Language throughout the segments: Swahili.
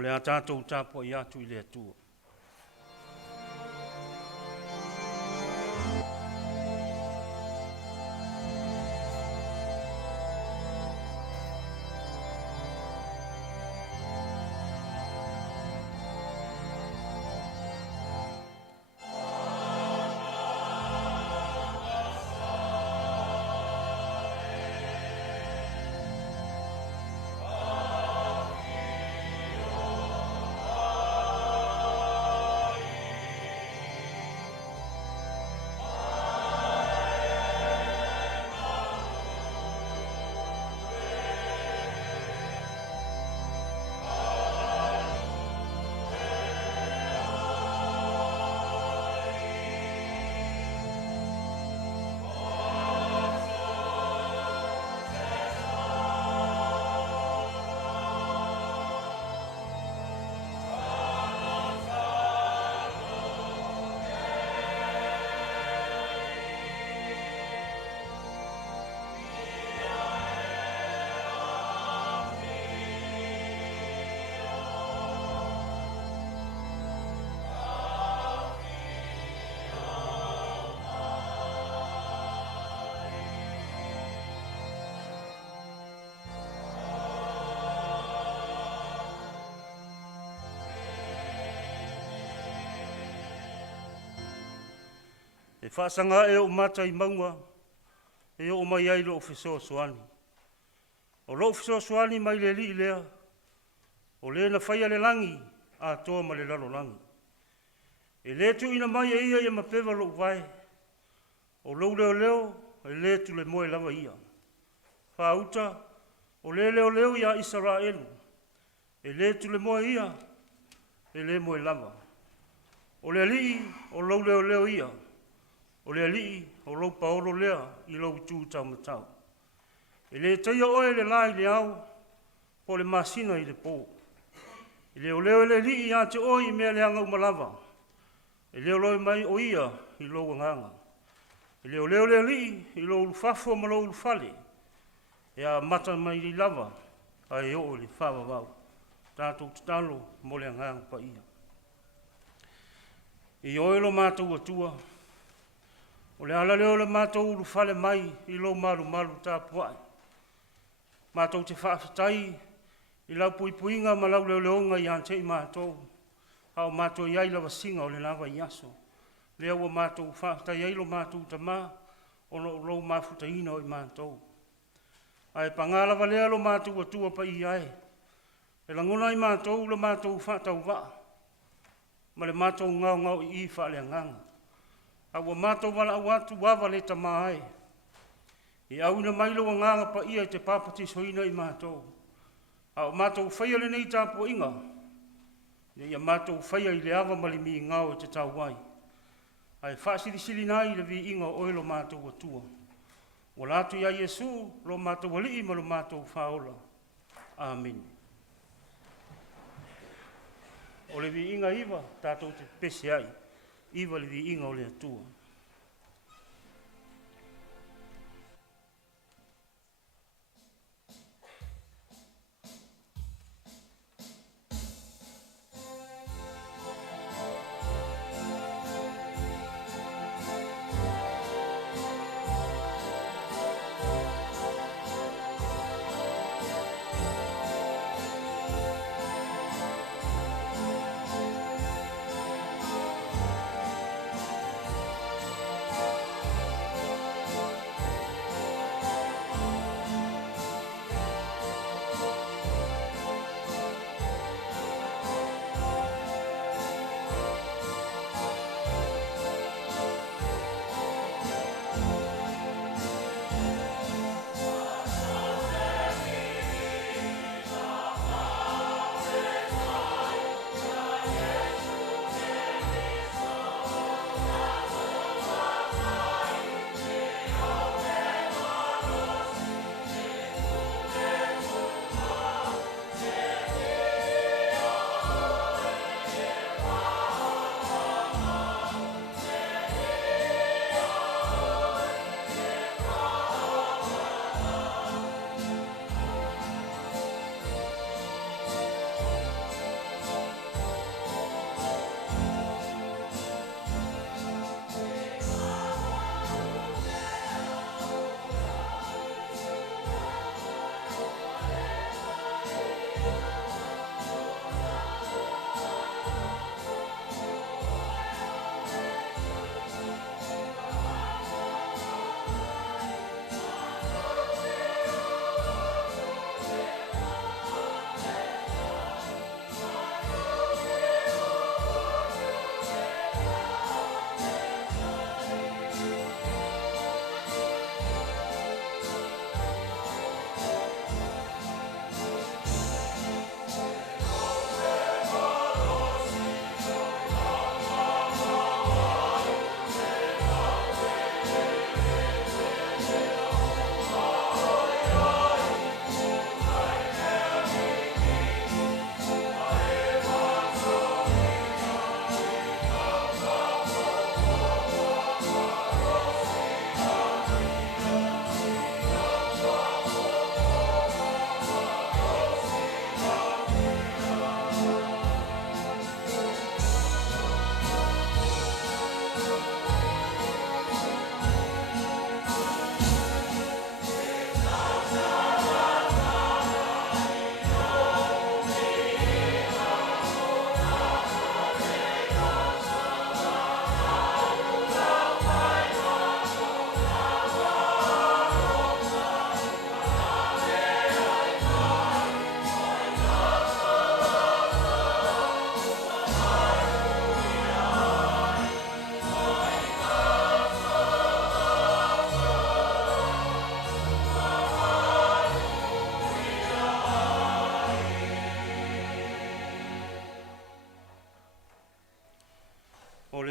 mo le atatou tapo i atu i le atua. E whaasanga e o mata i maunga, e o mai ai lo ofisio soani. O lo ofisio soani mai le li lea, o le na whaia le langi, a toa ma le lalo langi. E le tu ina mai e ia i mapewa lo vai, o lo leo leo, e le tu le moe lava ia. Whauta, o le leo leo ia Israelu, e le tu le moe ia, e le moe lava. O le li, o lo leo leo ia, o le alii o lou paolo lea i lou tū tau matau. E le taia oe le lai le au, po le masina i le pō. E leo leo le lii i ate oi i mea le anga umalava. E leo leo mai o ia i lou anganga. E leo leo le lii i lou ulufafo ma lou ulufale. E a mata mai li lava, a e o le whawa wau. Tātou tatalo mo le anganga pa ia. I oelo mātou atua, o le ala leo le mātou ulu fale mai i lo malu malu tā puai. Mātou te whaafitai i lau puipuinga ma lau leo leonga i ante i mātou. Hao mātou i aila wasinga o le lawa i aso. Lea ua mātou whaafitai ailo mātou ta mā o lo mafuta ina o i mātou. Ai pangalawa lea lo mātou atua pa i ai. E langona i mātou le mātou whaatau waa. Ma le mātou ngau ngau i whaale nganga. Awa mātou wala au atu wawa le tamai. I au na mailo wa nganga pa ia te papati soina i mātou. Awa mātou whaia le nei tāpua inga. Ia mātou whaia i le awa malimi i ngau te tau wai. Ai whaasiri sili nai le vi inga oilo mātou atua. O lātu ia Yesu, lo mātou wali ima lo mātou whaola. Amen. O le vi inga iwa, tātou te pese ai. Iwa le vi inga o le atua.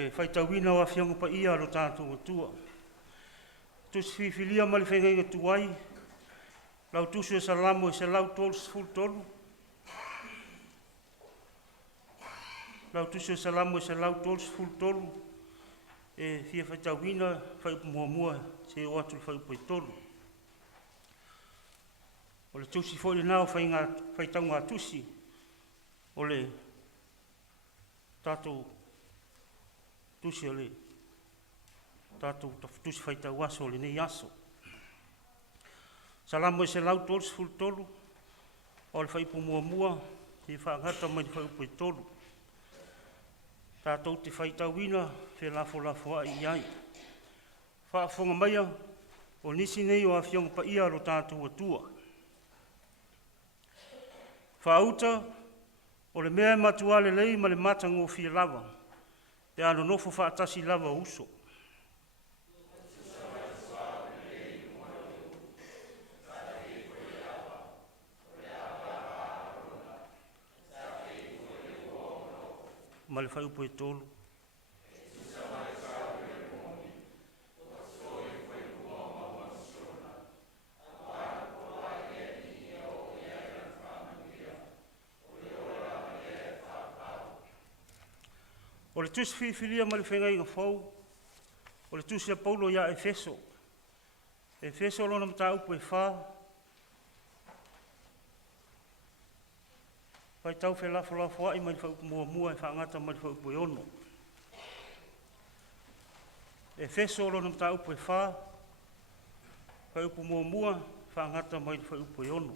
le whaitawina o awhianga pa ia alo tātou atua. Tusi whiwhilia ma le whengainga tuai, lau tusu e salamo e se lau tolus ful tolu. Lau tusu e salamo e se lau tolus ful tolu, e fia whaitawina whaipu mua se o atu whaipu e tolu. O le tusi fo le nao whaitau ngā tusi, o le tātou tusi o le tātou tusi whaitau aso o le nei aso. Salamo e se lau tolus ful tolu, o le whaipu mua, te whaangata mai le whaipu e tolu. Tātou te whaitauina, whe lafo ai ai. Whaafonga maia, o nisi nei o awhionga pa ia ro tātou atua. Whaauta, o le mea matuale lei ma le matango fia lava, te ano nofo whaatasi lava uso. Ma le whaiupo e tolu. O le tusi whiwhiria ma le whengainga whau, o le tusi a Paulo ia Efeso. Efeso lona mta upo e wha, pai tau whe lafo ai mai whaupu mua e whaangata mai whaupu e ono. Efeso lona mta upo e wha, whaupu mua whaangata mai whaupu e ono.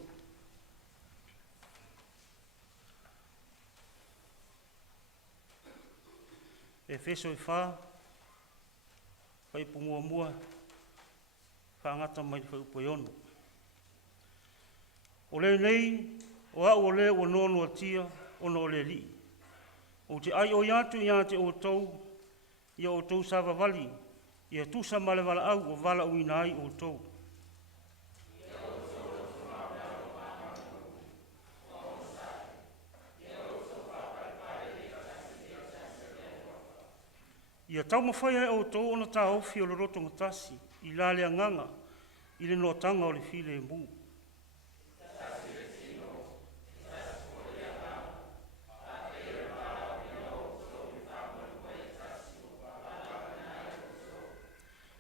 Efeso e wha, whaipu mua whaangata mai whaupu e ono. O le nei, o au o le o nono atia, ono o le li. O te ai o iatu ia te o tau, ia o tau sava vali, ia tusa male wala au o wala uina ai o tau. Ia tau mawhai o tau ona tā ofi o le roto ngatasi, i la lea nganga, i le noatanga o le file e mū.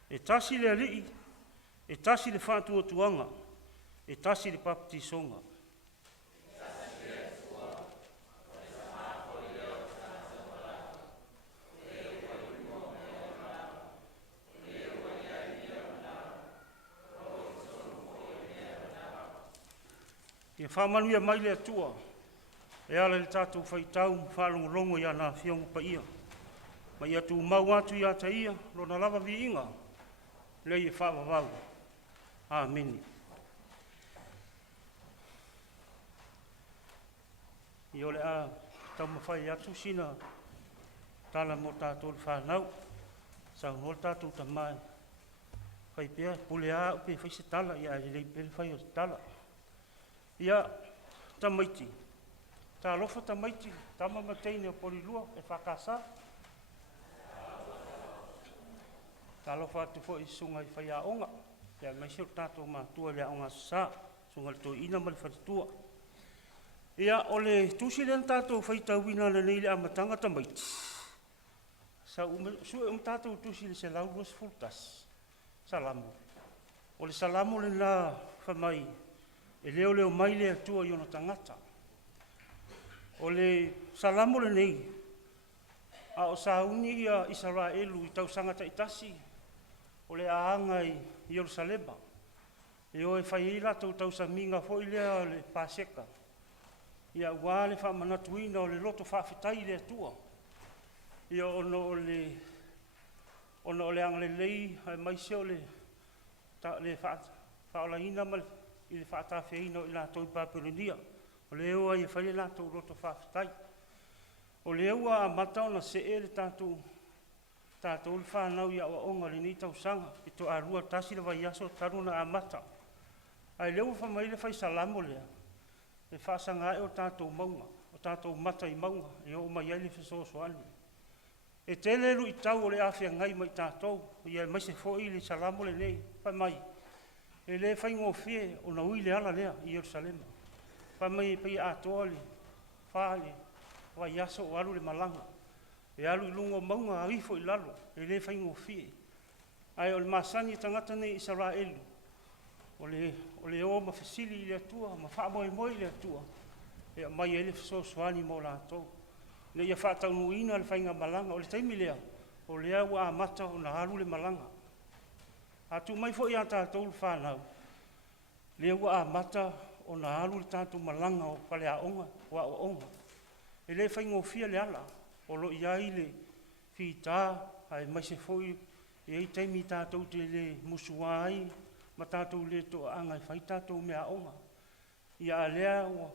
E tasi le alii, e tasi le whātua tuanga, e tasi le papatisonga. Ia whamanuia mai le atua, e ala le tātou whaitau, whalongolongo ia nā whiongo pa ia. Ma ia tu mau atu ia ta ia, rona lava vi inga, le ia whaavavau. Amen. I ole a tau mawhai atu sina, tala mo tātou le whanau, sau nol tātou ta mai. Whai pia, pule a upe whaise tala, ia e lei pele whai o tala. Ia, tamaiti. Tā lofa tamaiti, tama mateine o porilua, e whakasa. Tā lofa atu fo i sunga i whai a onga. Ia mai seo tātou mātua le a onga sa, sunga le toi ina mali wharitua. Ia, o le tusi le tātou whai tauina le nei le amatanga tamaiti. Sa sue tātou tusi le se lauruas fultas. Salamu. O le salamu le la whamai. E leo mai le atua i ono tangata. O le salamo le nei, a o sauni ia Israelu i tau sangata itasi, o le aanga i Jerusalema. E o e whai tau saminga fo i lea le Paseka. Ia ua le whamanatuina o le loto whawhitai le atua. Ia ono o le anga le lei, ai maise o le whaolaina ma i le whaatawhiaina o i lātou i Papironia. O le eua i whai lātou roto whawhitai. O le eua a matau na se e le tātou le whanau i awa onga le ni tau sanga. I to a rua tasi le vai aso taruna a matau. Ai leu whamai le whai salamo lea. Le whaasanga e o tātou maunga. O tātou mata i maunga. E o mai ai le whesosoani. E tele lu i tau o le awhia ngai mai tātou, ia mai se fo i le salamo le nei, pa mai. E le whai ngō whie o na ui le ala lea i Jerusalema. Pa mai pai atoa le, whāle, wa yaso o alu le malanga. E alu i lungo maunga a rifo i lalo, e le whai ngō whie. Ai o le masani tangata nei Israelu, o le o mawhisili i le atua, ma wha moe moe i le atua, e mai ele fiso swani mo lātou. Le ia wha tau nuina le whainga malanga, o le taimi lea, o lea ua amata o na alu le malanga. Atu mai fo i a tātou le whanau, lea ua amata o na alu le tātou malanga o pale a onga, wa o onga. E le whaingo fia le ala, o lo ia i le whita, ai mai se foi, e ei taimi tātou te le musuai, ma tātou le to anga i whai tātou mea onga. Ia lea ua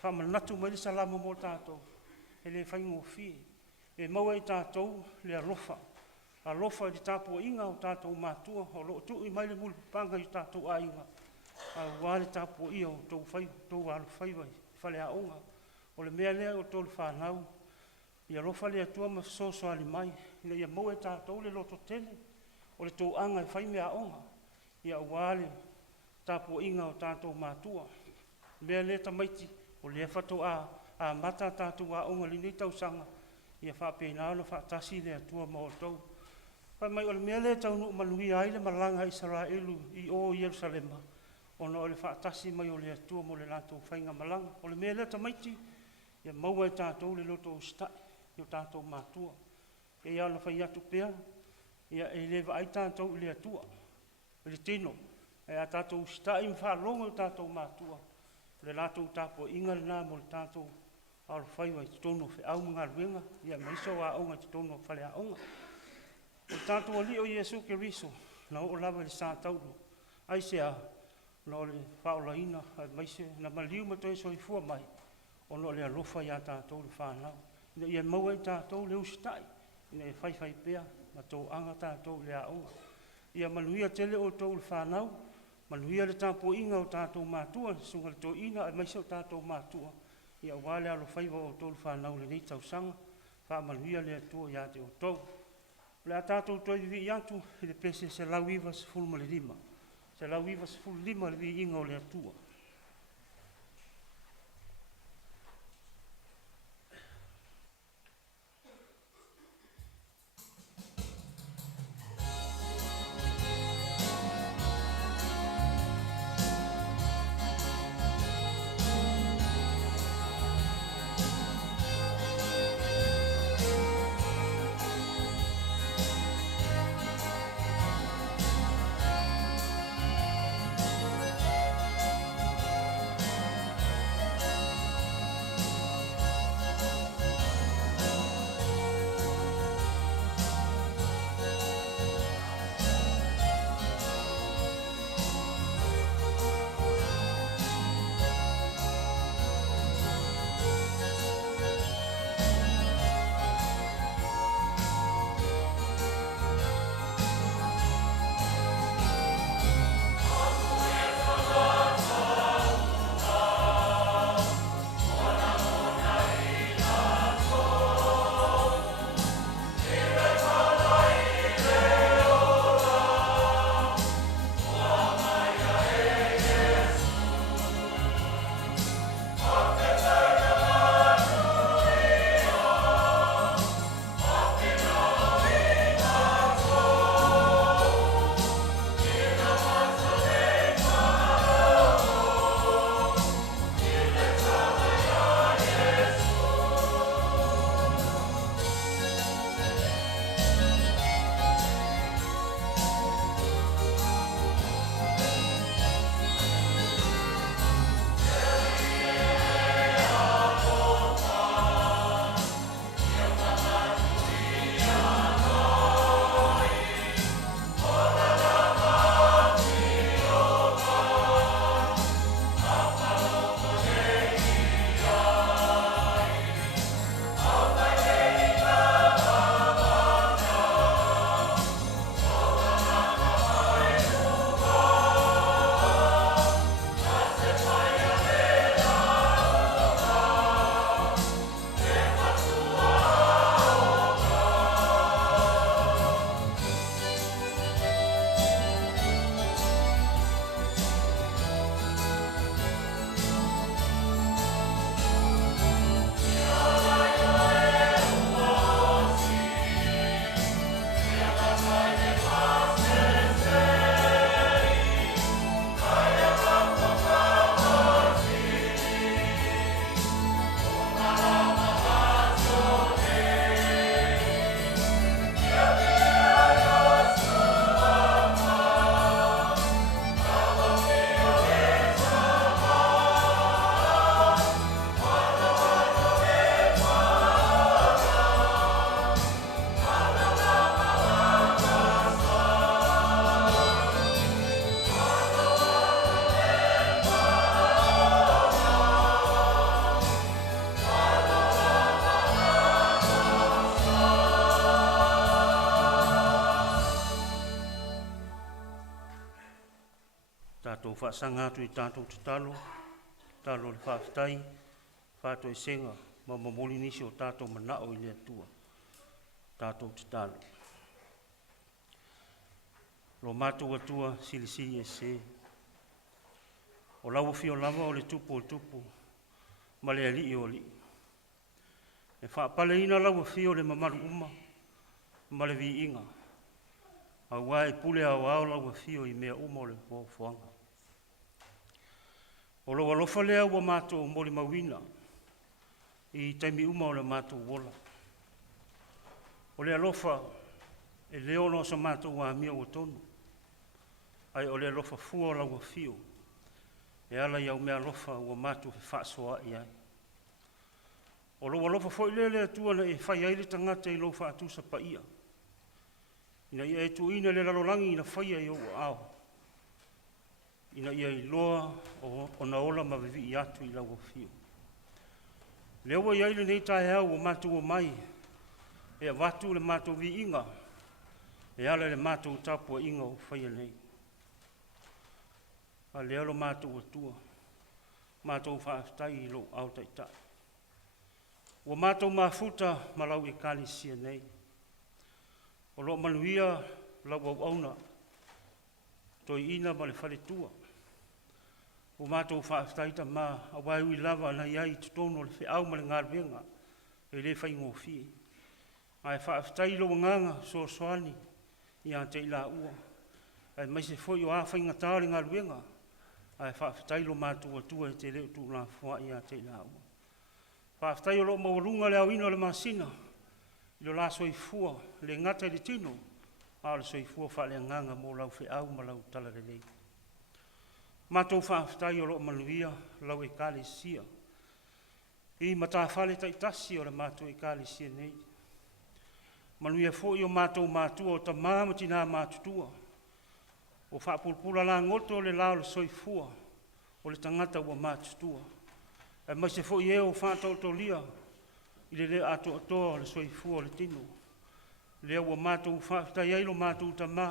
whamanatu mai le salama mo tātou, e le whaingo fie. E maua i tātou le alofa. Alofa i tāpua inga o tātou mātua, o Lotu i mai le muli panga i tātou a inga. A wale tāpua ia o tau whai, tau alu whaiwai, whale a onga. O le mea lea o tolu whanau, i alofa le atua ma soso ali mai, ina ia maua i tātou le loto tele, o le tau anga i whai mea onga. Ia wale tāpua inga o tātou mātua. Mea le tamaiti, o le whato a mata tātou a onga li nei tau sanga, ia whapena ana whaatasi le atua ma o tau. Pai mai o le mea le tau nu manui aile malanga Israelu i o Jerusalema, o no le whaatasi mai o le atua mo le lātou whainga malanga. O le mea le tamaiti, ia maua e tātou le loto o stai, i o tātou mātua. E ia na whai atu pea, ia e lewa ai tātou le atua, le tino, e a tātou stai mwhalonga o tātou mātua. Le lātou tāpua inga le nā mo le tātou alu whaiwa i tono whi au mga ruenga, ia maiso a onga i tono whale a onga. O tātou ali o Jesu ke riso, na o lawa le sā tauru, ai se a, na o le whaola ina, ai maise, na maliu ma toi so i fua mai, o no le alofa i a tātou le whanau. Ina ia maua i tātou le ustai, ina e whai pea, ma tō anga tātou le a onga. Ia manuia tele o tō le whanau, manuia le tāpua inga o tātou mātua, sunga le tō ina, ai maise o tātou mātua. Ia wale alo whaiwa o tō le whanau le nei tau sanga, wha manuia le atua i a te o tō. Le a tātou toi vi atu, i le pese se lau iwa se fulma le lima. Se lau iwa se fulma lima le vi inga o le atua. Tau whaasanga atu I tātou te talo le whaafitai, whātou e senga, ma mamoli nisi o tātou manao I lea tua, tātou te talo. Lo mātou atua sili e se. O lawa fio lava o le tupu, ma le ali o li. E whaapale ina lawa fio le mamaru uma, ma le vi inga. A wai pule a wao lawa fio I mea uma o le fuanga. O lo alofa lea ua mātou moli mawina, I taimi uma o le mātou wola. O le alofa e leo no sa mātou wa mia o tonu. Ai o le alofa fua o lawa fio. E ala iau mea alofa ua mātou he whaasoa I ai. O lo alofa foi lele atua na e whai aile tangata I lo whaatu sa paia. Ina ia e tuina le lalolangi ina whaia I o ao. Ina ia I loa o na ola mavivi I atu I lawa fio. Lea ua iaile nei tae au o mātou o mai. E a watu le mātou vi inga. E ala le mātou tapua inga o whaia nei. A lea lo mātou atua. Mātou whaaftai I lo au taitai. Ua mātou mafuta malau I kali sia nei. O lo manuia lau au auna. Toi ina ma le whale tua. O mātou whaaftai ta mā. A waiui lava na iai tutono le whi au ma le ngārwenga. E le whai ngōwhi. Ai whaaftai lo nganga so soani. I a te ila ua. Ai maise foi o a whai ngatari ngārwenga. Ai whaaftai lo mātou atua e te leo tu la fua I a te ila ua. Whaaftai o lo mawarunga le awina le masina. I lo la soifua le ngata le tino. A le soifua wha le nganga mo lau whi au ma lau tala le lei. Mātou whaaftai o lo manuia lau e kāle sia. I mata whale taitasi o le mātou e kāle sia nei. Manuia fo I o mātou mātua o ta māmati nā mātutua. O whaapulpula la ngoto le lao le soifua o le tangata ua mātutua. E mai se fo I eo whātou tolia I le ato atoa le soifua o le tino. Lea ua mātou whaaftai ailo mātou ta mā.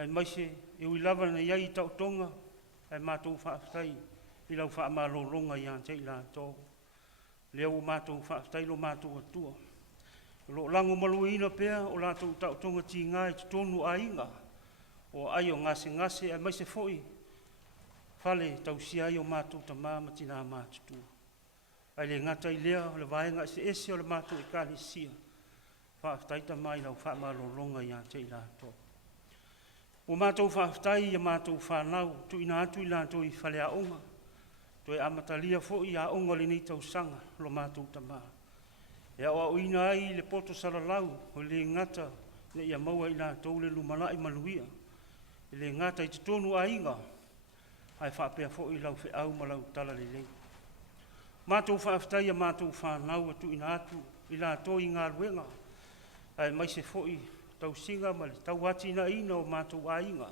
E mai se e ui lava na iai tau tonga. E mātou whaaftai I lau whaamālolonga I ante I la tō. Lea ua mātou whaaftai lo mātou atua. Lo lango maluina pea o lātou tau tonga ti ngai te tonu a inga. O ai o ngase e mai se foi. Fale tau si ai o mātou ta māma tina mātutua. Ai le ngata I lea o le vaenga se ese o le mātou I kāle sia. Whaaftai ta mai lau whaamālolonga I ante I la tō. O mātou whaaftai I a mātou whanau tu ina atu I lātou I whale a onga. To e amatalia fo I a onga le nei tau sanga lo mātou ta maa. E o ina ai le poto salalau o le ngata le ia maua I lātou le lumalai manuia. E le ngata I te tonu a inga. Ai whaapea fo I lau whi au ma lau tala le lei. Mātou whaaftai a mātou whanau atu ina atu I lātou I ngā ruenga. Ai mai se fo I tau singa ma le tau ati ina ina o mātou a inga.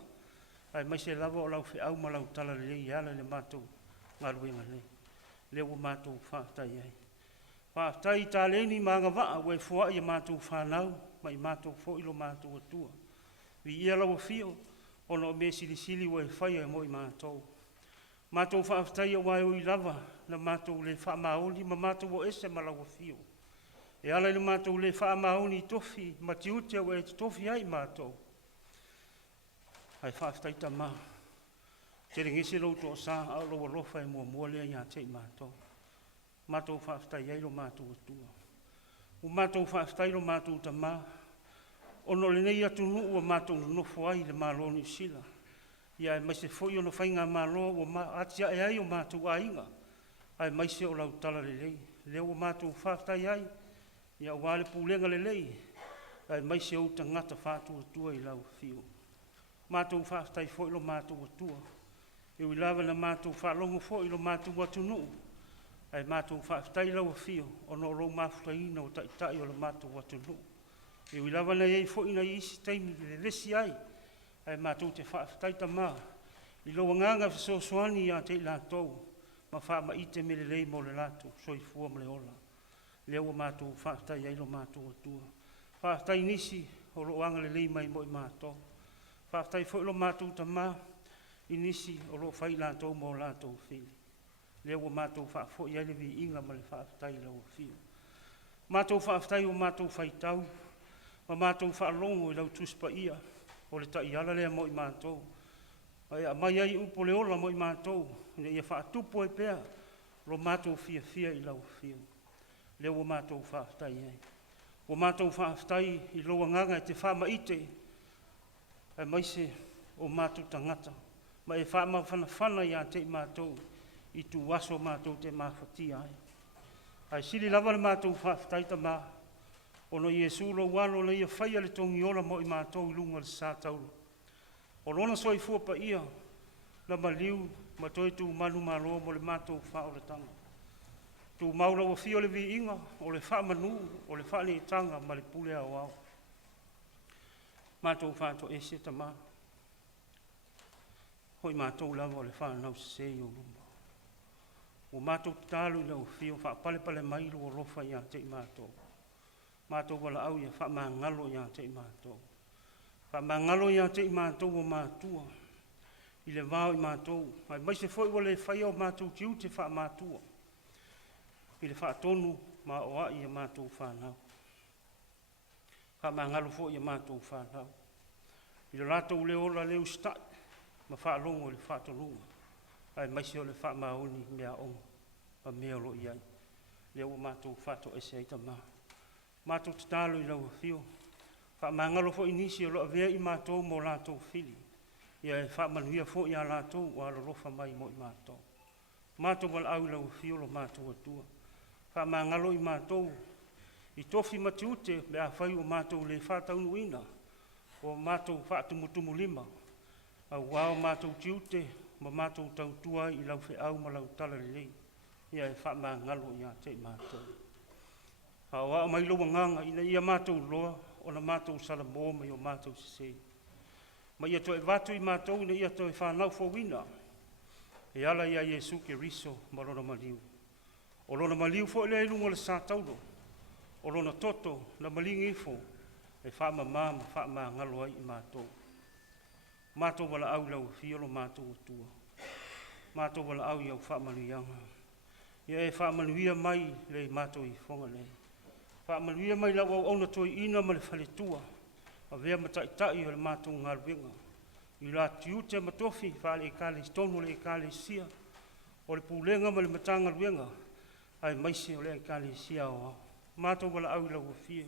Ai mai se lava o lau whi au ma lau tala le lei ala le mātou ngā ruenga lei. Le o mātou whaaftai ai. Whaaftai tā leni maanga waa ue fua I a mātou whanau mai mātou fo I lo mātou atua. Vi ia lau fio ono me sili ue whaia mo I mātou. Mātou whaaftai a wai o I lava na mātou le wha maoni ma mātou o ese ma lau fio. E ala le mātou le wha maoni tofi ma ti utea ue te tofi ai mātou. Ai whaaftai ta mā. Te ringese Lotu o sa a lo lofa e mua lea ia te I mātou. Mātou whaaftai ai lo mātou atua. O mātou whaaftai lo mātou ta mā. Ono le nei atu nuu o mātou nofo ai le mālo ni sila. Ia e mai se foi ono whainga mālo o atia e ai o mātou a inga. Ai mai se o lau tala le lei. Leo o mātou whaaftai ai. Ia o wale pūlenga le lei. Ai mai se o tangata whātou atua I lau fio. Mātou whaaftai foi lo mātou atua. E ui lava na mātou whaalongo foi lo mātou atu nuu. Ai mātou whaaftai lau fio. Ono o rau mafutai o taitai o lo mātou atu nuu. E ui lava na iei fo ina isi taimi le lesi ai. Ai mātou te whaaftai ta mā. I lo nganga fisosoani I a te lātou. Ma wha ma ite me le lei mo le lātou. Soi fua ma le ola. Leo o mātou whaaftai ai lo mātou atua. Whaaftai nisi o lo anga le lei mai mo I mātou. Whaaftai fo lo mātou ta mā. inisi o lo fai lātou mo lātou whili. Lea ua mātou whaafo i aile vi inga ma le whaaftai lau whiu. Mātou whaaftai o mātou whaitau, ma mātou whaalongo i lau tuspa ia, o le tai ala lea mo i mātou. Ai mai ai upo le ola mo i mātou, ina ia whaatupo e pēa, lo mātou fia i lau whiu. Lea ua mātou whaaftai ai. Ua mātou whaaftai i loa nganga e te whaamaite, ai maise o mātou tangata, ma e whaama whana i a te i mātou, i tu waso mātou te mawhatia ai. Ai sili lava le mātou whaaftai ta mā, ono Iesu lo walo le ia whaia le tongi ola mo i mātou i lunga le sātauru. O lona soi fua pa ia, la maliu, ma toi tu manu malo mo le mātou wha o le tanga. Tu maura o fio le vi inga, o le wha manu, o le wha ni tanga, ma le pule au au. Mātou whātou e se ta mā. Hoi mātou lava o le wha nau se i o lumba. O mātou tālu i lau fio, wha pale mailu o lofa i a te i mātou. Mātou wala au ia wha mā ngalo i a te i mātou. Wha mā ngalo i a te i mātou o mātua. I le vāo i mātou. Mai maise foi wale whaia o mātou tiu te wha mātua. I le wha tonu mā oa i a mātou whanau. Wha mā ngalo fo i a mātou whanau. I le rātou leo la leo stai. Ma wha longo le wha tolunga. Ai maise o le wha maoni mea onga. Pa mea lo iai. Leo o mātou whato ese aita mā. Mātou tatalo i lau fio. Wha mangalo fo inisi o lo avea i mātou mo lātou whili. Ia e wha manuia fo i a lātou o alo rofa mai mo i mātou. Mātou wala au lau fio lo mātou atua. Wha mangalo i mātou. I tofi matiute me a whai o mātou le whātau nuina. O mātou whaatumutumu lima. A wao mātou tiute. Ma mātou tautua i lau whi au ma lau tala lei. Ia e wha mangalo i a te mātou. Hawa mai lo nganga ina ia mātou loa o na mātou salamo mai o mātou sisei. Ma ia to e vatu i mātou ina ia to e whanau fo wina. E ala ia Iesu ke riso ma lona maliu. O lona maliu fo ele ilunga le sātaulo. O lona toto na malingi ifo e whaama māma whaama ngalo ai i mātou. Mātou wala au lau fiolo mātou atua. Mātou wala au iau whaamanuianga. Ia e whaamanuia mai le mātou i whonga le. Whaamanuia mai lau au auna toi ina ma le whaletua. A vea mataitai o le mātou ngaruenga. I la tiute matofi whaale e kāle stonu le e kāle sia. O le pūlenga ma le matanga ruenga. Ai maise o le e kāle sia o au. Mātou wala au lau fie.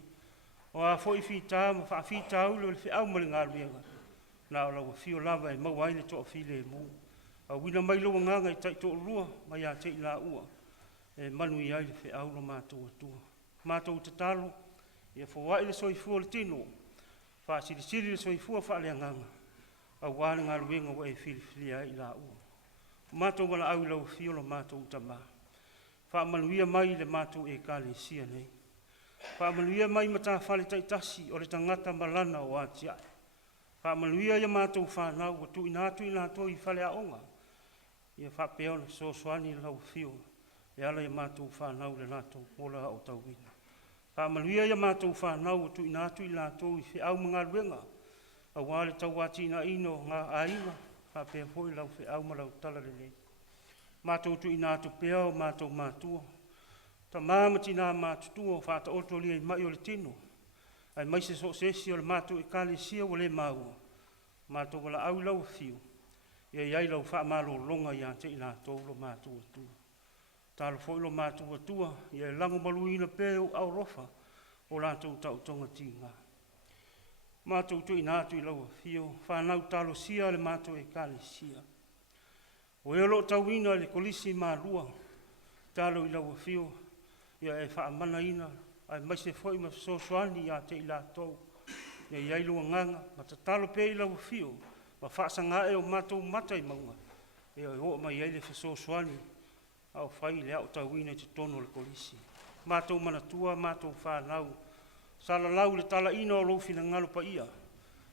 O a fo i whita ma wha whita au le whi au ma le ngaruenga. Na o lau fio lava e mau aile to a file e mu. A wina mai loa nganga i tai to rua mai a te i la ua. E manu i aile whi au lo mātou atua. Mātou te talo, ia fua le soifua le tino, wha siri le soifua wha le anganga, a wāne ngā ruenga wa e whilia i la ua. Mātou wala au lau fiolo mātou utama. Wha manuia mai le mātou e kāle sia nei. Wha manuia mai mata whale taitasi o le tangata malana o atiai. Wha manuia ia mātou whanau wa tu inatu i nātou i whale aonga. Ia wha peona so soani lau fio, e ala ia mātou whanau le nātou mola o tauwina. Wha manuia ia mātou whanau o tu inatu i nātou i whiau mga ruenga. A wāle tau wati ina ino ngā aina, wha pēr hoi lau whiau ma lau talalele. Mātou tu inatu pēo mātou mātua. Ta māmati nā mātutua wha ta oto lia i mai o le tino. Ai maise so sesi o le mātou e kāle sia o le māua. Mātou wala au lau fiu. Ia iai lau wha mālo longa i ante i nātou lo mātou atua. Tālo fo ilo mātou atua, ia lango maluina pēo au rofa o lātou tau tonga tīnga. Mātou tu inatu i laua fio, whanau tālo sia le mātou e kāle sia. O eo lo tauina le kolisi mārua, tālo i laua fio, ia e whaamana ina, ai maise foi ma sosoani ia te i lātou, ia iai lua nganga, ma ta tālo pē i laua fio, ma whaasanga e o mātou matai maunga, ia e hoa mai iai le sosoani, au whai le au tauina te tono le kolisi. Mātou manatua, mātou whanau. Sala lau le tala ina o lofi na ngalo pa ia.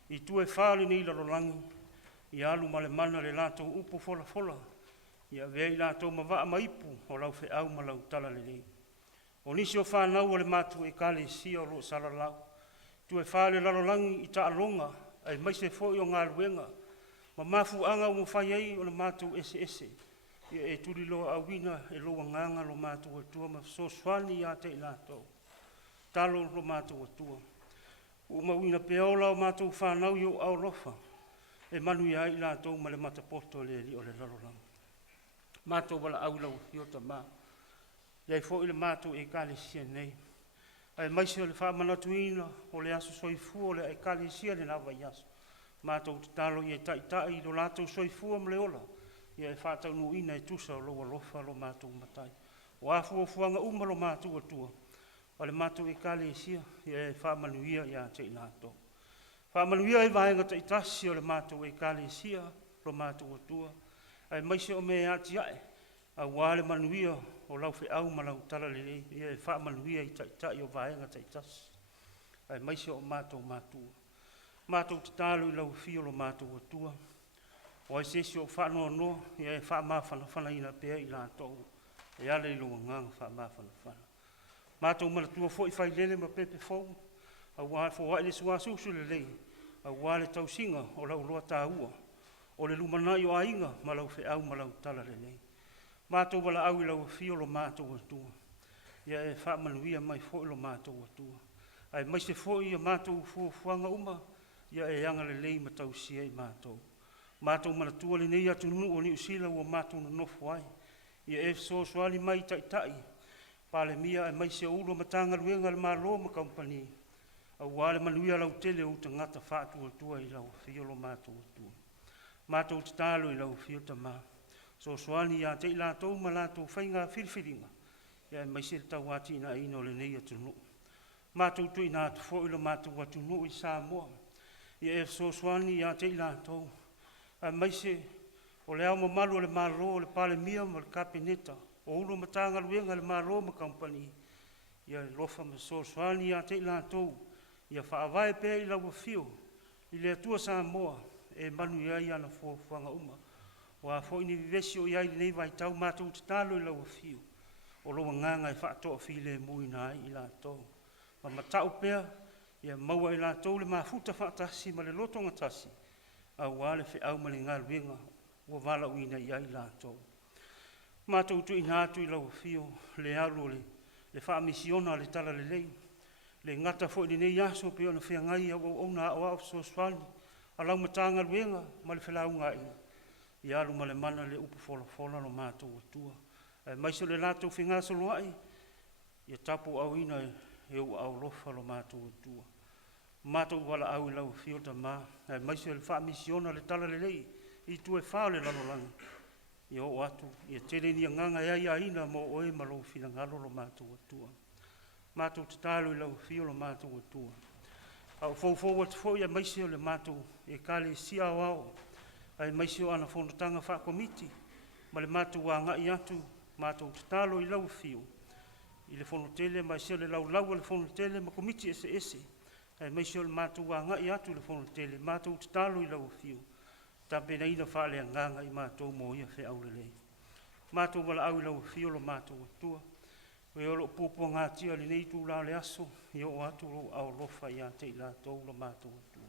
I tue whāle nei la rolangi. I alu ma le mana le lātou upo fola fola. Ia vea i lātou mawaa maipu o lau whi au ma lau tala le nei. O nisi o whanau o le mātou e kāle sia o lo sala lau. Tue whāle la rolangi i ta alonga. Ai maise fo i o ngā ruenga. Ma mafuanga o mawhai ai o na mātou ese. Ia e turi loa awina e loa nganga lo mātou atua ma soswani ia te ilatou. Talo lo mātou atua. O mawina peola o mātou whanau i o aolofa. E manu ia ilatou ma le matapoto le li o le lalolang. Mātou wala au lau fiota mā. Iai fo i le mātou e kālesia nei. Ai maisi o le whamanatuina o le aso soifua o le e kālesia le nawa i aso. Mātou te talo i e tai lo lātou soifua ma le ola. Ia e whātau nuina e tusa o loa lofa lo mātou matai. O afu o fuanga uma lo mātou atua. O le mātou e kālesia ia e whamanuia ia te ilatou. Whamanuia e vaenga te itasi o le mātou e kālesia lo mātou atua. Ai maisi o me ati ae. A wale manuia o lau fe au ma lau tala lelei. Ia e whamanuia i tai o vaenga te itasi. Ai maisi o mātou mātua. Mātou te talo i lau fio lo mātou atua. O ai sesi o whanoa no, ia e whamawhana ina pēr i lātou. E ale i lunga ngang whamawhana. Mātou manatua fo i whailele ma pepe fau. A wale fo waile sua susu le lei. A wale tausinga o lau loa tāua. O le lumanai o ainga ma lau fe au ma lau tala le lei. Mātou wala au i lau fio lo mātou atua. Ia e whamanuia mai fo i lo mātou atua. Ai maise fo i a mātou fuanga uma. Ia e anga le lei ma tausia i mātou. Mātou manatua le nei atu nuu o ni usila ua mātou na nofu ai. Ia e soali mai tai. Pale mia e maise ulo matanga luenga le malo ma kampani. A wale manuia lau tele o tangata whātua tua i lau fio lo mātou atua. Mātou te talo i lau fio ta mā. Soali ia te ilatou ma lātou whainga whiriwhiringa. Ia e maise le tau ati ina ino le nei atu nuu. Mātou tu ina atu fo ilo mātou atu nuu i Samoa. Ia e soali ia te ilatou. A maise o le au mamalu o le malo o le pale mia ma le kapineta. O ulo matanga luenga le malo ma kampani. Ia lofa ma soali ia te ilatou. Ia whaawai pēr i lau fio. I le atua Samoa e manu ia i ana fuanga uma. O a fo ini vivesi o iai nei vai tau mātou te talo i lau fio. O loa nganga e whaatoa file mui nai i lātou. Ma matau pēr, ia maua i lātou le mafuta whaatasi ma le lotonga tasi. A wale fe au mali ngā luenga, ua wala uina i ai lātou. Mātou tu inatu i lau fio, le alu le whaamisiona le tala le lei. Le ngata fo i nei aso pe ona whea ngai au ona au so swali. A lau matanga luenga, ma le Felaugaiga ina. I alu ma le mana le upu fola lo mātou atua. E maiso le lātou whinga soloai, ia tapu au ina e u au lofa lo mātou atua. Mātou wala au i lau fiota mā. E maiso le whaamisiona le tala le lei, i tu e whao le lanolangi. I o atu, i tere ni nganga ea ia ina mo oe malo whina ngalo lo mātou atua. Mātou te talo i lau fio lo mātou atua. Au fau atu fau ia maisio le mātou e kale sia au au. Ai maisio ana whonotanga wha komiti. Ma le mātou wanga i atu, mātou te talo i lau fio. I le whonotele, maisio le lau le whonotele ma komiti ese. Ai maisio le mātou wanga i atu le whonotele, mātou te talo i lau fio. Tape na ina wha le nganga i mātou mo ia whe au le lei. Mātou wala au i lau fio lo mātou atua. Oe olo pupua ngā tia li nei tū la le aso, i o atu lo au lofa i a te i la tau lo mātou atua.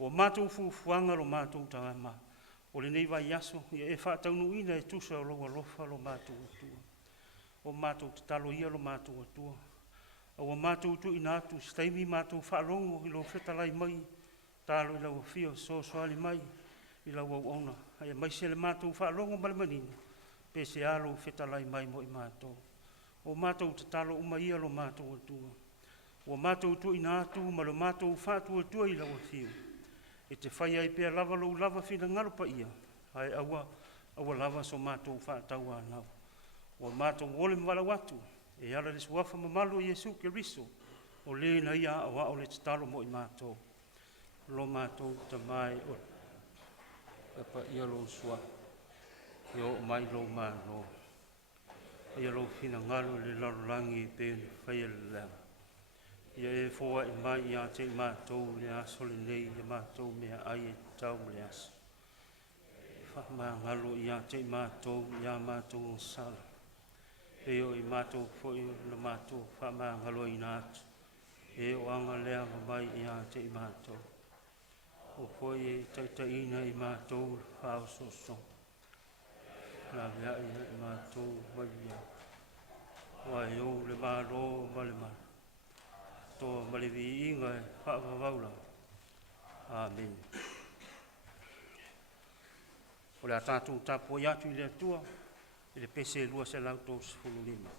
O mātou fuanga lo mātou tangama. O le nei vai aso, i e whātau nuina e tusa o lo lofa lo mātou atua. O mātou te talo ia lo mātou atua. O mātou tu ina atu, staimi mātou whaalongo i lo whetalai mai, talo i lau fio so soali mai, i lau au ona. Ai mai se le mātou whaalongo malamanina, pe se alo whetalai mai mo i mātou. O mātou te talo uma ia lo mātou atua. O mātou tu ina atu, ma lo mātou whātua atua i lau fio. E te whai ai pēr lava lo lava whina ngarupa ia. Ai awa lava so mātou whātau anau. O mātou ole mwala watu, e ala le suafa mamalo Jesu ke riso, o le na ia awa o le te talo mo i mātou. Lo mātou ta mai o apa ia lo sua. Yo mai lo mātou. Ia lo whina ngaru le larolangi pe whai le. Ia e fōa i mai ia te i mātou le aso le nei i mātou mea ai e tau le aso. Whakama ngalo ia te i mātou o sala. E o i mātou fōi le mātou whakama ngalo i nātu. E o anga lea mai ia te i mātou. o foi e taitaina i mātou whaososo. Nā mea i mātou maia. Wai o le mālo male male. Tō male vi inga e whaavawaula. Amen. O le tātou tāpua i atu i le atua, i le pese lua se lautou sifuru lima.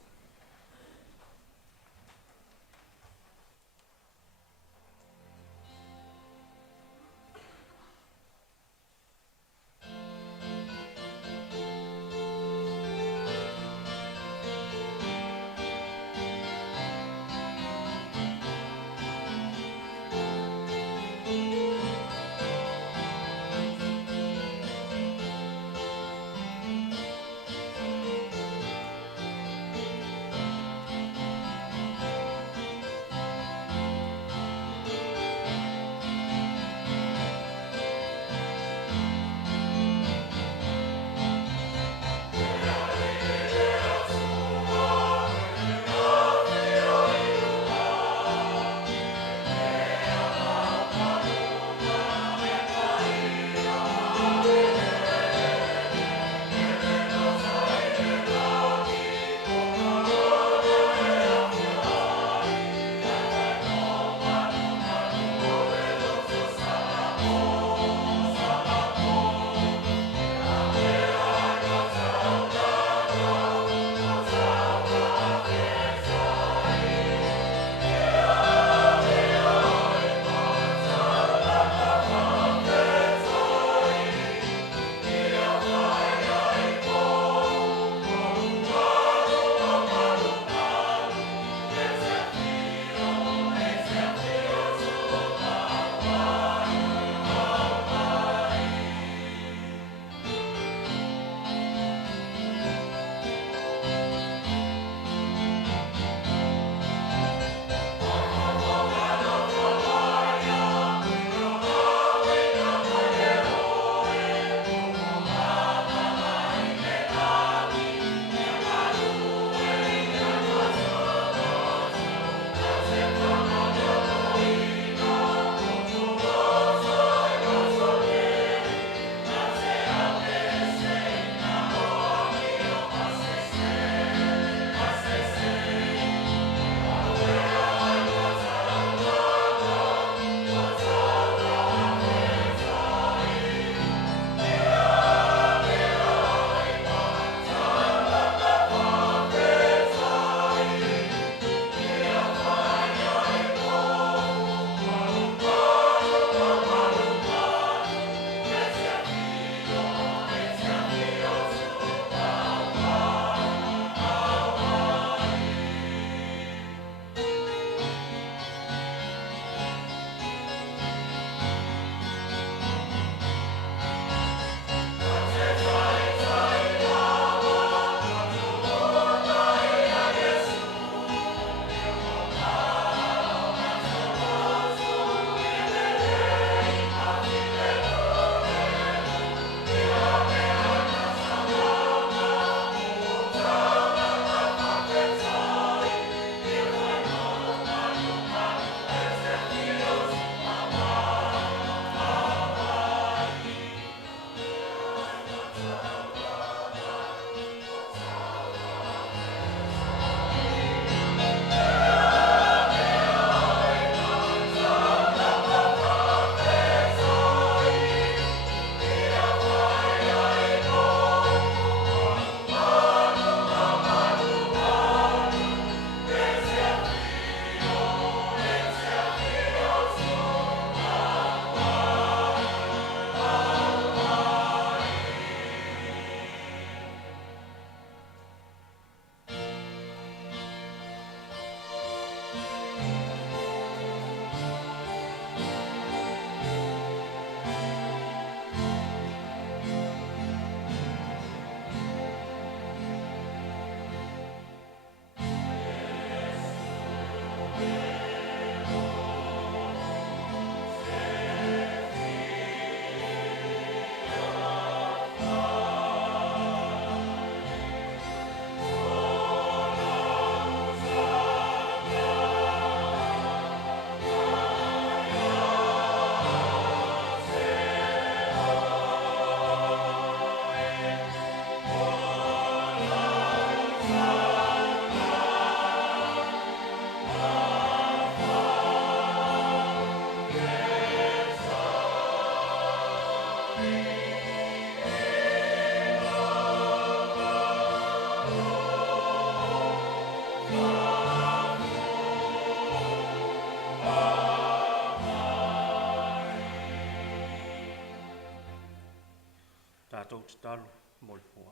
Tātou te talo mo le poa.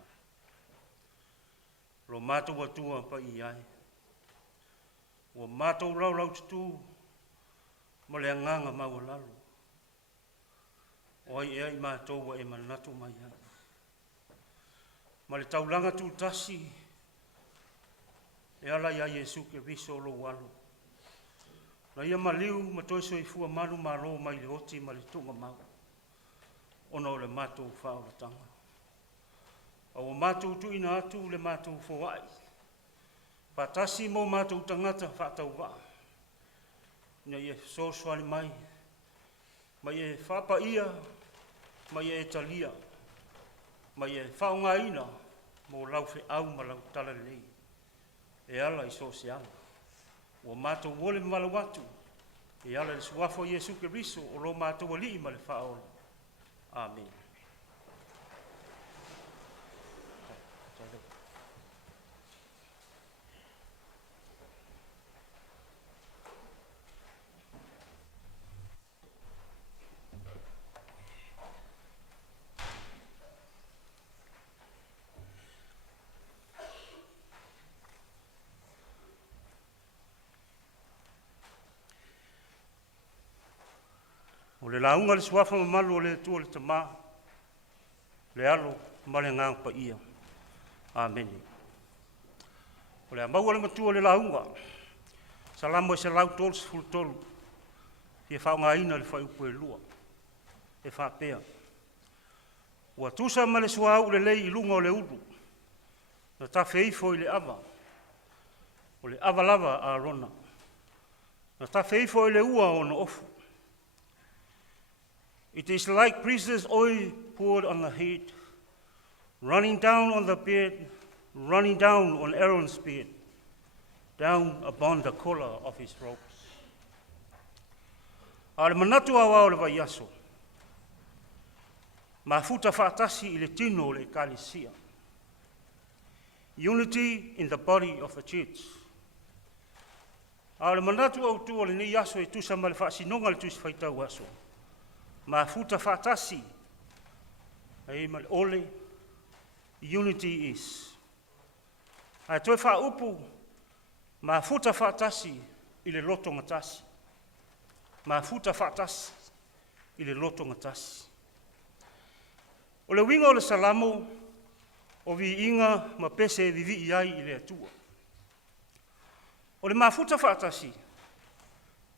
Lo mātou atua pa i ai. Ua mātou lau tutu mo le anganga mau lalo. O ai ea i mātou wa e manatu mai ai. Ma le taulanga tu tasi e ala ia Yesu ke viso lo walo. Na ia maliu ma toi so i fua manu malo mai le oti ma le tunga mau. Ona o le mātou whaoratanga. O mātou tu ina atu le mātou fōai. Patasi mo mātou tangata whātau wā. Ina ia sōswani mai. Mai e whapa ia. Mai e talia. Mai e whaonga ina. Mo lauwhi au ma lau tala lei. E ala i sōsianga. O mātou wole malau atu. E ala le suafo Yesu ke riso o lo mātou ali ma le whaola. Amen. O le launga le suafa mamalu o le tua le tamā, le alo ma le ngang pa ia. Amen. O le amau le matua le launga, salamo e se lau tolu se fulu tolu, i e whaonga ina le whaiupu e lua, e whapea. Ua tusa ma le suau le lei i lunga o le uru, na ta feifo i le ava, o le ava lava a rona, na ta feifo i le ua o na ofu. It is like precious oil poured on the head, running down on the beard, running down on Aaron's beard, down upon the collar of his robes. Ale manatu awa o le vai aso. Mafuta whaatasi i le tino o le kalisia. Unity in the body of the church. Ale manatu au tu o le ni aso e tusa ma le whaasinonga le tusi whaitau aso. Mafuta whaatasi. Ai ma le ole. Unity is. Ai toi wha upu. Mafuta whaatasi i le loto ngatasi. Mafuta whaatasi i le loto ngatasi. O le winga o le salamo o vi inga ma pese vivi iai i le atua. O le mafuta whaatasi.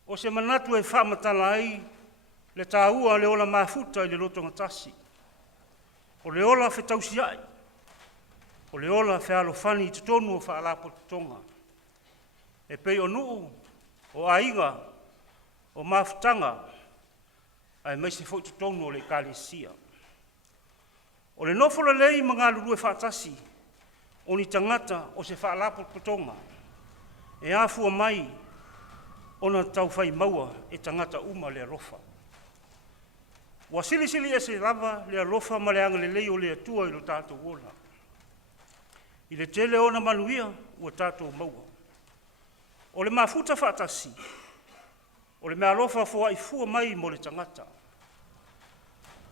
O se manatu e whaamatala ai le tāua le ola mafuta i le loto ngatasi. O le ola whetausiai. O le ola whealofani i tutonu o whaalapo tutonga. E pei o nuu, o ainga, o mafutanga, ai maise fo tutonu o le kalisia. O le nofo le lei mga lulue whaatasi, o ni tangata o se whaalapo tutonga. E afua mai, ona tau whai maua e tangata uma le rofa. Wa sili e se lava le rofa ma le anga le lei o le atua i lo tātou wola. I le tele ona manuia ua tātou maua. O le mafuta whaatasi, o le mea rofa fua i fua mai mo le tangata.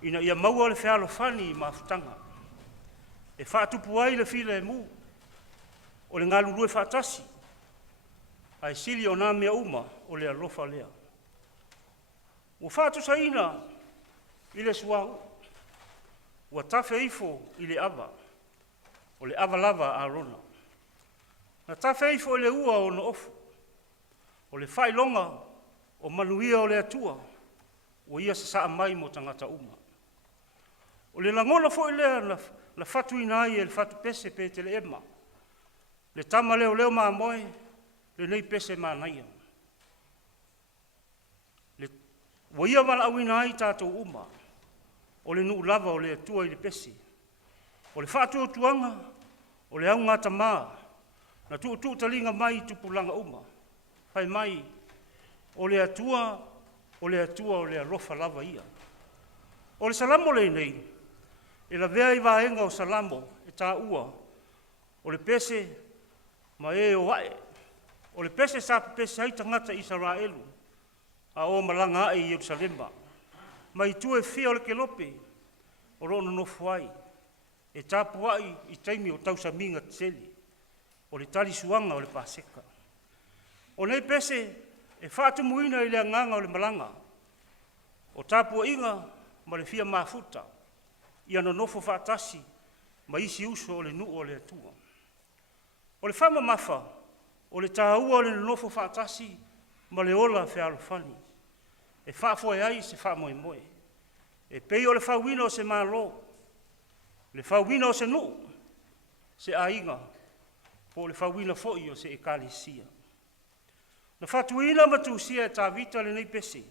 Ina ia maua le whealofani i mafutanga. E whaatupu ai le fila e mu, o le ngalurue whaatasi, ai sili o nā mea uma o le alofa lea. Ua whaatu saina i le suau, ua tafe ifo i le ava, o le ava lava a rona. Na tafe ifo i le ua o na ofu, o le whailonga o manuia o le atua, o ia sa saa mai mo tangata uma. O le langona fo i lea la fatu ina ai e le fatu pese pe te le ema. Le tama leo leo maa moe, le nei pese maa naia. O ia wala au ina ai tātou uma, o le nuu lava o le atua i le pese. O le whaatuotuanga, o le au ngata maa, na tu talinga mai tupulanga uma. Pai mai, o le atua, o le arofa lava ia. O le salamo le nei, e la vea i vaenga o salamo, e tā ua, o le pese, ma e o wae, o le pese sa pese hai tangata Israelu, a o malanga ai Yerusalema, mai tu e fia o le kelope, o rono no fuai, e tapu ai i taimi o tausaminga tseli, o le tali suanga o le paseka. O nei pese, e whaatu muina i le anganga o le malanga, o tapu inga, ma le fia mafuta, i ano nofo whaatasi, ma isi uso o le nuu o le atua. O le whama mafa, o le tāua o le nofo whaatasi, ma le ola whea alofani. E whaafoe ai se whaamoe moe. E pei o le whauina o se malo, le whauina o se nuu, se ainga, po le whauina foi o se ekalisia. Na whatuina matusia e tā vita le nei pese,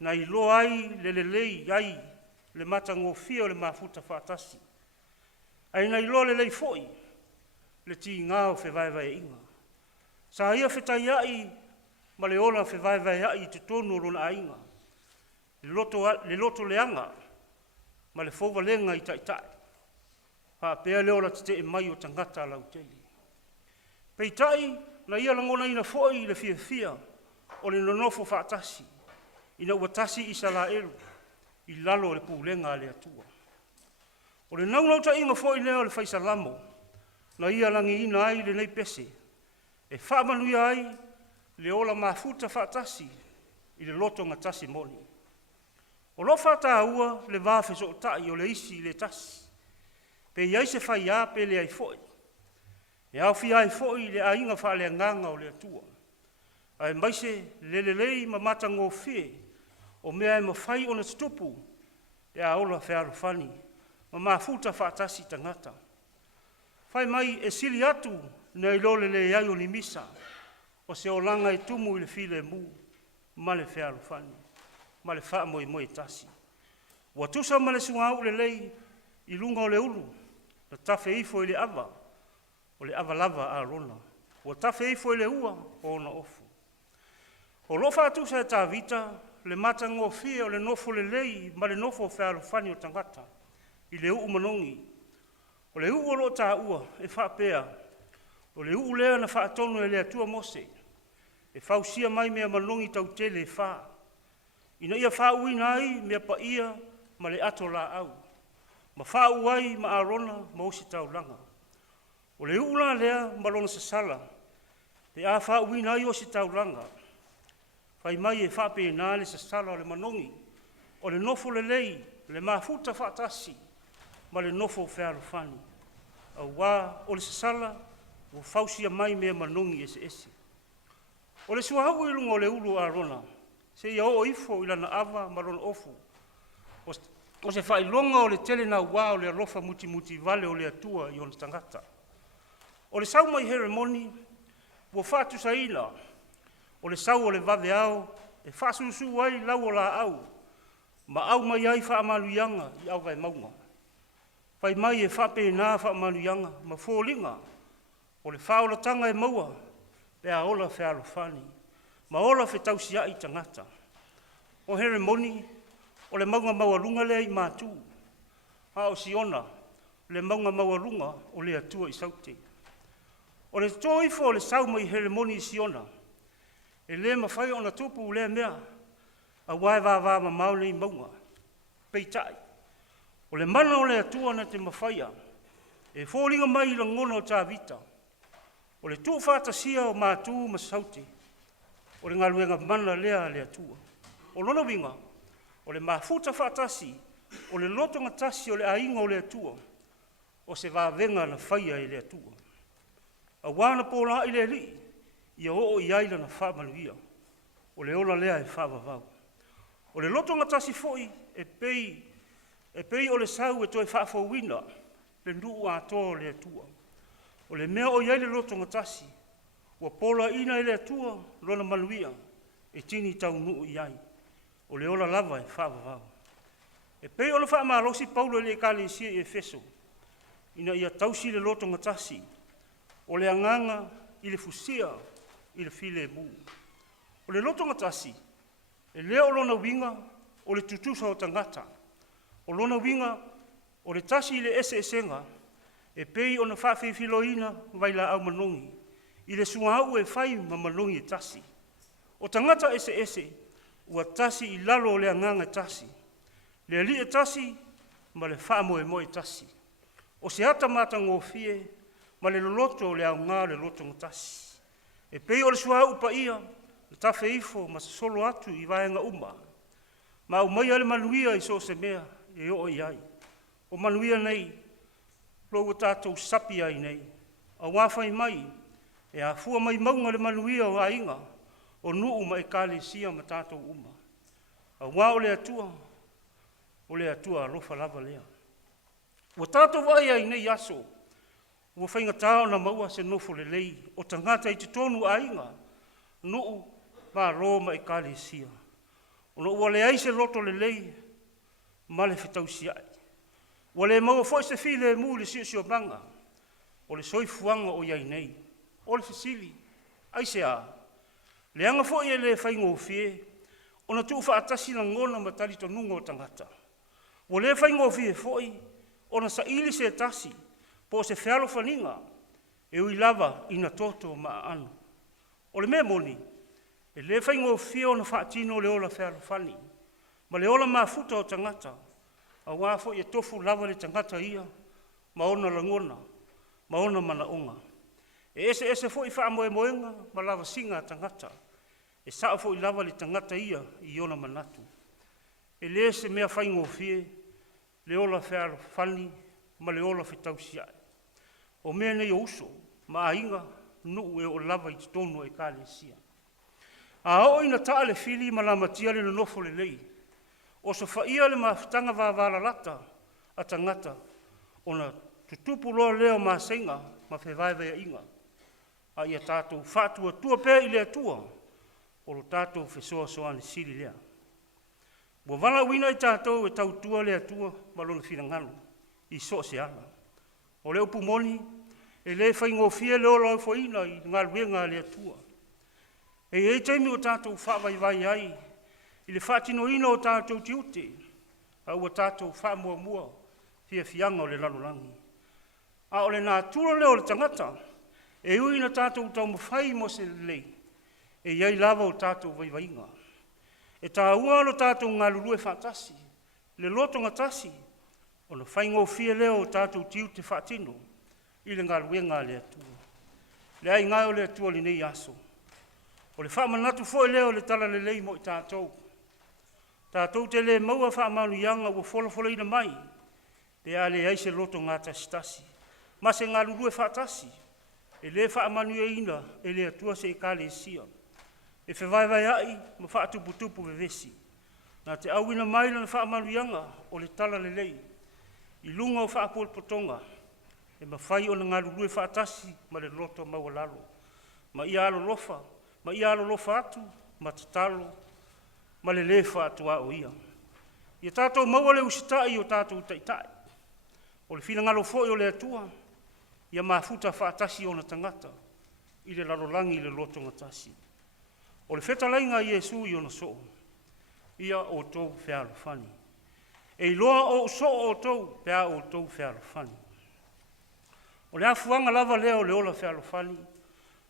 na i lo ai le lei ai le matango fia o le mafuta whaatasi. Ai na i lo le lei foi, le ti ngāo whe vai inga. Sa ia whetai ai, ma le ola whe vai ai i te tonu rona ainga. Le loto leanga, ma le fova lenga i taitai. Pa pea le ola te mai o tangata lau teli. Peitai, na ia langona ina foi le fia, o le nonofo whaatasi. Ina uatasi Israelu, i lalo le pūlenga le atua. O le naunau ta inga foi leo le whaisalamo, na ia langi ina ai le nei pese, e whaamanuia ai le ola mafuta whaatasi, i le loto ngatasi moni. O lo whata ua le wafe so tai o le isi le tasi, pe iai se whai a pe le ai foi. E au fi ai foi le ainga wha le nganga o le atua. Ai maise le lei ma mata ngō fie, o mea e mawhai o na tutupu, e a ola whea fani, ma mafuta whaatasi tangata. Whai mai e sili atu na i lole le iai o ni misa, o se o langa i tumu i le file mu, ma le whea fani, ma le wha moe tasi. Ua tusa ma le sunga au le lei i lunga o le ulu, na tafe ifo i le ava, o le ava lava a rona. Ua tafe ifo i le ua o ona ofu. O lo whaatusa e tā vita, le mata ngō fia o le nofo le lei, ma le nofo whea fani o tangata, i le uu manongi. O le uu o lo tā ua, e whaapea, o le uu lea na whaatonu e le atua mose, e whausia mai mea manongi tau tele e wha. Ina ia whauina ai mea pa ia, ma le ato la au. Ma whau ai ma arona ma osi tau langa. O le uu la lea ma lona sasala, e a whauina ai osi tau langa. Whai mai e whape nā le sasala o le manongi, o le nofo le lei, le mafuta whaatasi, ma le nofo whea fani. Au wā o le sasala, o whausia mai mea manongi ese. O le suahau i lunga o le ulu a rona, se ia o ifo i lana ava ma lona ofu. O se whailonga o le tele na wā o le alofa muti vale o le atua i ona tangata. O le sau mai heremoni, o whātu saina, o le sau o le vave au, e whasusu ai lau o la au, ma au mai ai whaamanuianga i au vai maunga. Whai mai e whape nā whaamanuianga, ma fōlinga, o le whaolatanga e maua, pe a ola whea fani, ma ola whe tausia i tangata. O heremoni, o le maunga mawarunga lea i mātū, ha o siona, le maunga mawarunga o le atua i saute. O le toifo o le sau mai heremoni i siona, e le mawhai o na tupu lea mea, a wae wā ma maune i maunga, peitai. O le mana o le atua na te mawhaia, e fōringa mai i la ngona o tā vita, o le tuu whātasia o mātū ma saute, o le ngaluenga mana lea le atua. O lona winga, o le mafuta whātasi, o le loto ngatasi o le ainga o le atua, o se vāvenga na whaia i le atua. A wana pōla i le li, ia o i aila na whamanuia, o le ola lea e whavavau. O le loto ngatasi foi, e pei o le sau e toi whaafauina, le nuu a tō le atua. O le mea o iai le loto ngatasi, ua pola ina i le atua, lona manuia, e tini tau nuu i ai. O le ola lava e whaavavau. E pei o le whaamalosi Paulo le ekalesia i Efeso, ina ia tausi le loto ngatasi, o le anganga i le fusia i le file mu. O le loto ngatasi, e leo lona winga o le tutusa o tangata, o lona winga o le tasi i le ese esenga, e pei ona whawhiwhiloina vai la au manongi, i le sungau e whai ma manongi e tasi. O tangata ese ese, ua tasi i lalo o le anganga e tasi, le ali e tasi, ma le wha moe moe tasi. O se ata mata ngofie, ma le loloto le au ngā le loto ngatasi. E pei o le sungau pa ia, le tafe ifo ma se solo atu i vaenga uma. Ma au mai ale manuia i so se mea, e o iai. O manuia nei, lo tātou sapi ai nei. A wāwhai mai, e a fua mai maunga le manuia o ainga, o nuu ma e kāle sia ma tātou uma. A wā o le atua alofa lava lea. O tātou vai ai nei aso, ua whainga tāo na maua se nofo le lei, o tangata i te tonu ainga, nuu ma ro ma e kāle sia. O no ua le ai se loto le lei, ma le fitau siai. Ua le maua fo se fi le mu le sio banga, o le soifuanga o iai nei, o le fisili, ai se a. Le anga fo i le whaingo fie, o na tuu whaatasi na ngona ma tali to nunga o tangata. Ua le whaingo fie fo i, o na sa ili se tasi, po se whialo whaninga, e ui lava ina toto ma anu. O le mea moni, e le whaingo fie o na whaatino le ola whialo whani, ma le ola mafuta o tangata, a wafo i tofu lava le tangata ia, ma ona langona, ma ona manaonga. E ese fo i wha moe moenga, ma lava singa tangata, e sao fo i lava le tangata ia, i ona manatu. E le se mea whaingo fie, le ola whialo whani, ma le ola whitau siai. O mea nei o uso, ma ainga, nuu e o lava i tonu e kāle sia. A o ina taa le fili ma la matia le nofo le lei, o so whaia le mawhitanga wāwala lata a tangata, o na tutupu loa leo ma senga, ma whewaiwea inga. A ia tātou whātua tua pēr i lea tua, o lo tātou whesoa soane siri lea. Bua wala wina i tātou e tau tua lea tua, ma lona whirangano, i so se ala. O leo pumoni, e le whaingo fie leo lau whaina i ngā luenga lea tua. E teimi o tātou whawai vai ai, i le whātino ina o tātou tiute, au o tātou whamua mua, fia fianga o le lalolangi. A o le nā tura leo le tangata, e ui na tātou tau mawhai mo se lei, e iai lava o tātou vaivainga. E tā ua alo tātou ngā lulue whātasi, le loto ngatasi, o na whaingo fia leo o tātou tiute whātino, i le ngā luenga le atua. Le ai ngai o le atua li nei aso. O le whamanatu fo leo le tala le lei mo i tātou. Tātou te le maua whaamanu ianga ua whola ina mai, pe a le aise loto ngā tasitasi. Ma se ngā lulue whaatasi, e le whaamanu e ina, e le atua se e kāle sia. E whewaiwai ai, ma whaatuputupu vevesi. Nā te auina mai na whaamanu ianga, o le tala le lei, i lunga o whaapolpotonga, e ma whai o na ngā lulue whaatasi, ma le loto maua lalo. Ma ia alo lofa atu, ma tatalo, ma le lefa atua o ia. Ia tātou maua le usitai o tātou taitai. O le whina ngalo foi o le atua, ia mafuta whaatasi o na tangata, i le lalolangi le loto ngatasi. O le whetalainga Iesu i ona so, ia o tau whialo whani. E iloa o so o tau, pea o tau whialo whani. O le afuanga lava leo le ola whialo whani,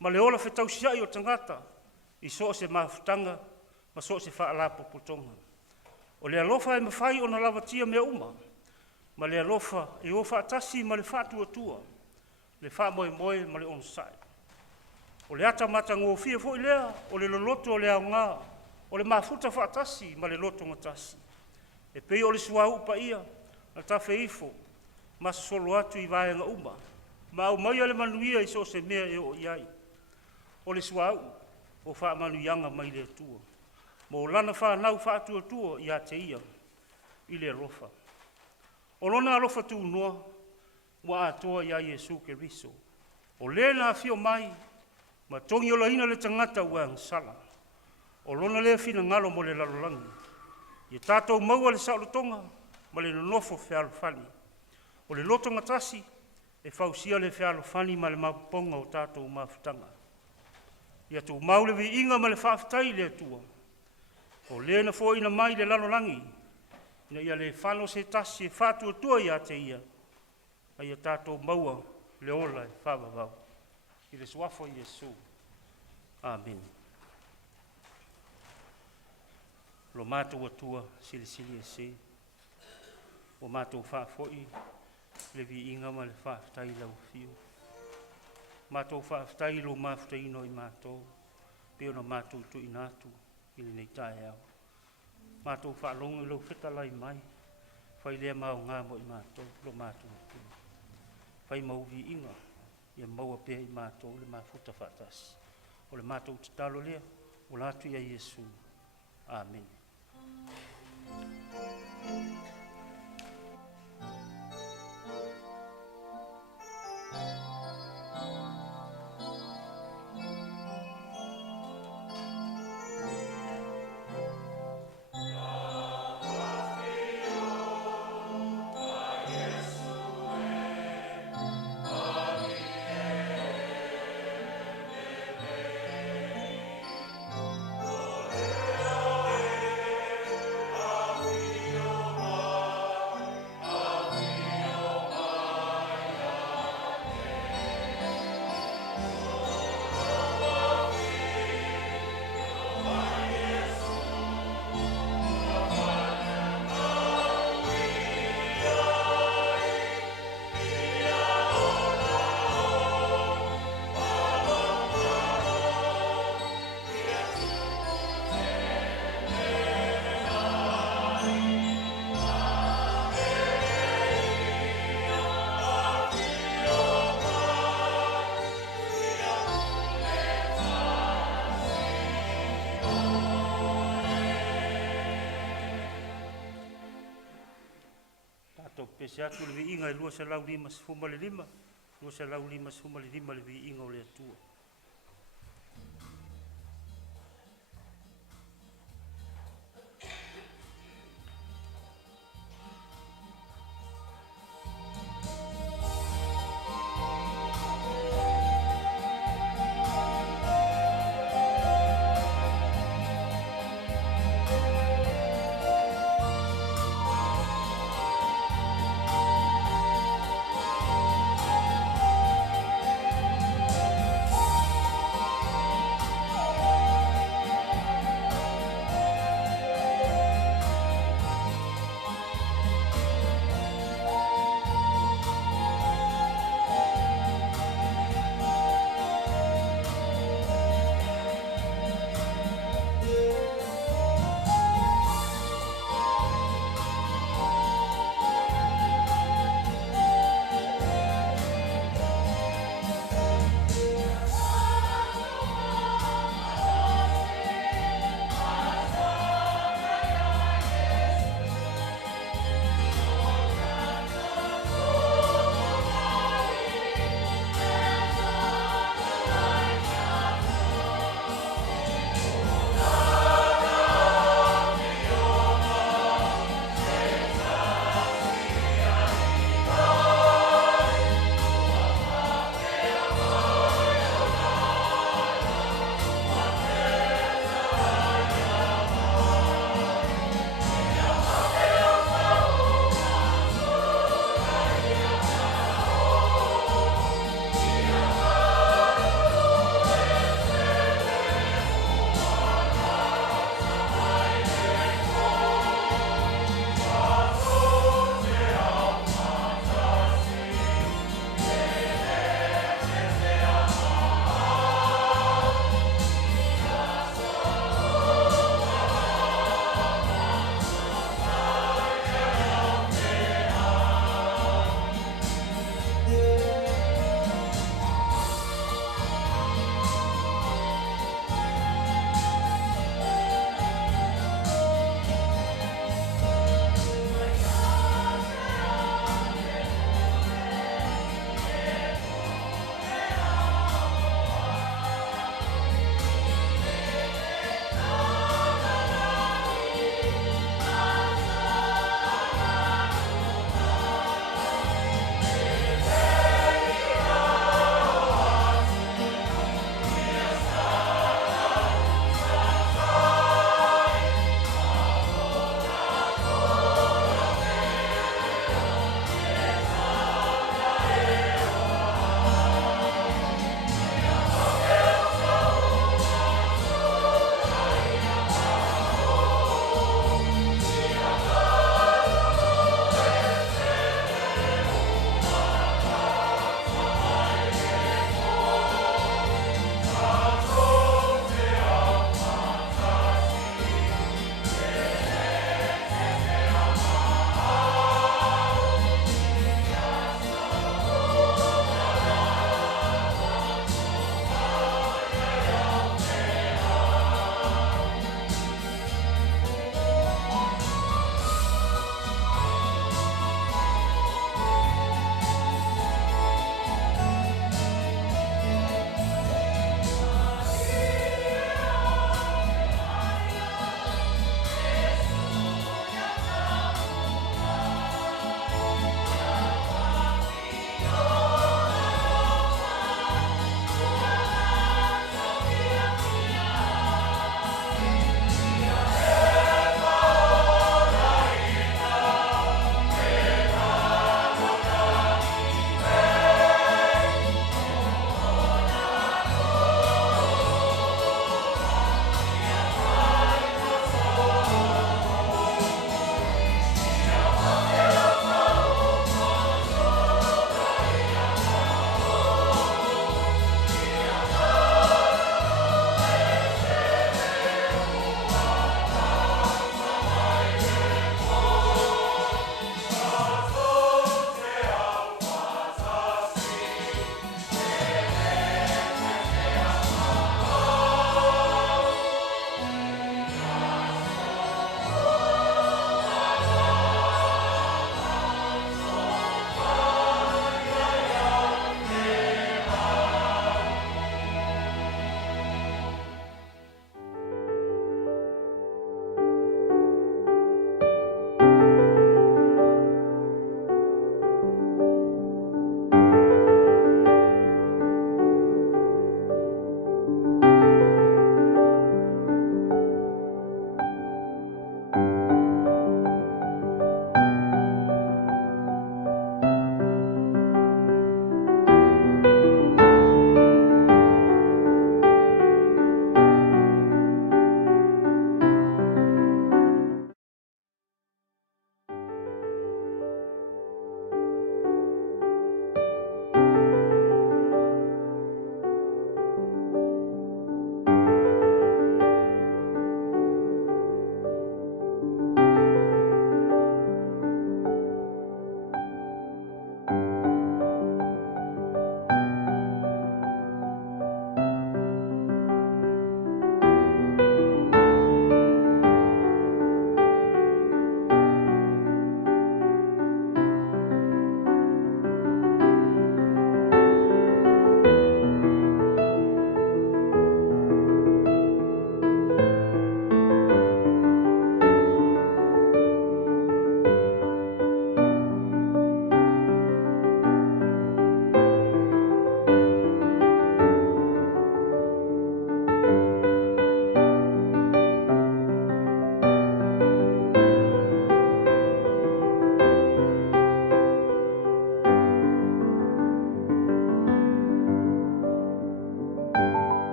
ma le ola whetau siai o tangata, i so se mafutanga, ma so se whaalapo potonga. O le alofa e mawhai o na lava tia mea uma, ma le alofa e o whaatasi ma le whaatua tua, le wha moe moe ma le onsai. O le ata mata ngō fia fo i lea, o le loloto o le au ngā, o le mafuta whaatasi ma le loto ngatasi. E pei o le sua upa ia, na tawhe ifo, ma solo atu i vaenga uma, ma au mai ale manuia i so se mea e o iai. O le sua au, o wha manu ianga mai le tua. Mo lana wha nau wha atua tua i a te ia, i le rofa. O lona rofa tu noa, wa atoa i a Iesu ke riso. O le na fio mai, ma tongi o laina le tangata ua sala. O lona le fina ngalo mo le lalolangi. I tātou maua le saulotonga, ma le nonofo whialo whani. O le loto ngatasi, e fausia le fealofani ma le maponga o tātou mafutanga. Ia tū maule vi inga ma le whaafitai le atua. O lena fo ina mai le lalolangi. Ina ia le whalo se tasi e whātua tua ia te ia. Ai a tātou maua le ola e whawawau. I le suafo Iesu. Amen. Lo mātou atua sili e se. O mātou whaafoi le vi inga ma le whaafitai lau fiu. Mātou whaafitai lo mafutai no i mātou. Peo na mātou tu inatu i le nei tae au. Mātou whaalonga lo whitalai mai. Whai lea mau ngā mo i mātou lo mātou atua. Whai mau vi inga ia maua pia i mātou le mafuta whaatasi. O le mātou tatalo lea o lātu ia Iesu. Amen. Pese atu le vi inga e lua se lau lima se fuma le lima. Lua se lau lima se fuma le lima le vi inga o le atua.